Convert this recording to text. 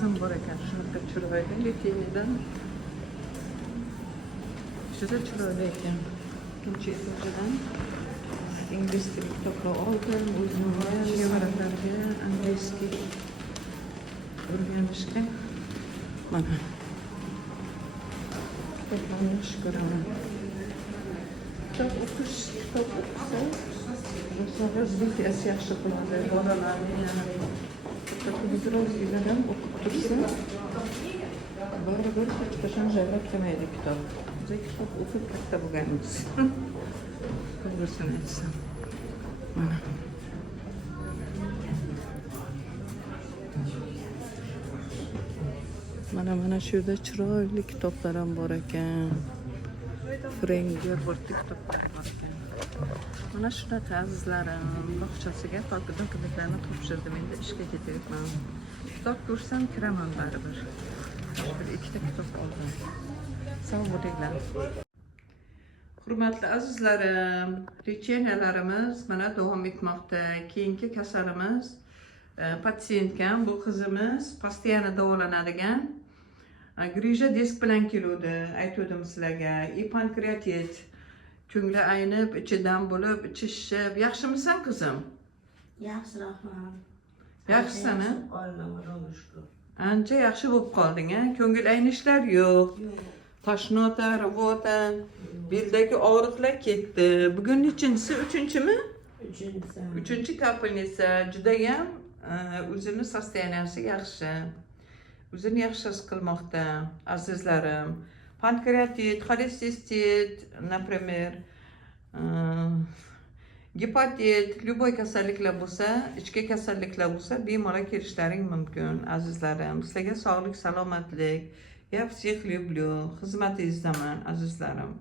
qizim bor ekan, shunaqa chiroyli liteynidan. Juda chiroyli ekan. Ikkinchi etajidan ingliz tili kitoblar oldim, o'zim nevaralariga angliyskiy o'rganishga. Mana kitoblarni yaxshi ko'raman. Kitob o'qisa, razvitiyasi yaxshi qiladi. Bolalarni biroz o'qib tursa, baribir hech qachon jarlab kelmaydi kitob. Biz kitob o'qib katta bo'lganmiz. To'g'risini aytsam. Mana shu yerda chiroyli kitoblar ham bor ekan. Frank Herbert kitoblar bor ekan. Mana shunaqa azizlarim, bog'chasiga dokumentlarni topshirdim. Endi ishga ketyapman. Kitob ko'rsam kiraman baribir. Bir ikkita kitob oldim. Sog' bo'linglar. Hurmatli azizlarim, lecheniyalarimiz mana davom etmoqda. Keyingi kasalimiz patsiyentkam, bu qizimiz postiyana davolanadigan grija disk bilan keluvdi. Aytdim sizlarga, pankreatit, ko'ngli aynib, ichidan bo'lib, ichi shishib. Yaxshimisan qizim? Yaxshi, rahmat. Yaxshisan? Olmadim. Ancha yaxshi bo'lib qolding-a? Ko'ngil aynishlar yo'q. Tashnota, rivota, beldagi og'riqlar ketdi. Bugun nechinchisi? 3-mi? 3-chi. 3-chi kapelnitsa. Judayam o'zini sostoyaniyasi yaxshi. O'zini yaxshi his qilmoqda, azizlarim. Pankreatit, xolesistit, например, gepatit, любой kasalliklar bo'lsa, ichki kasalliklar bo'lsa, bemalol kelishlaring mumkin, azizlarim. Sizlarga sog'lik, salomatlik, я всех люблю, xizmatingizdaman, azizlarim.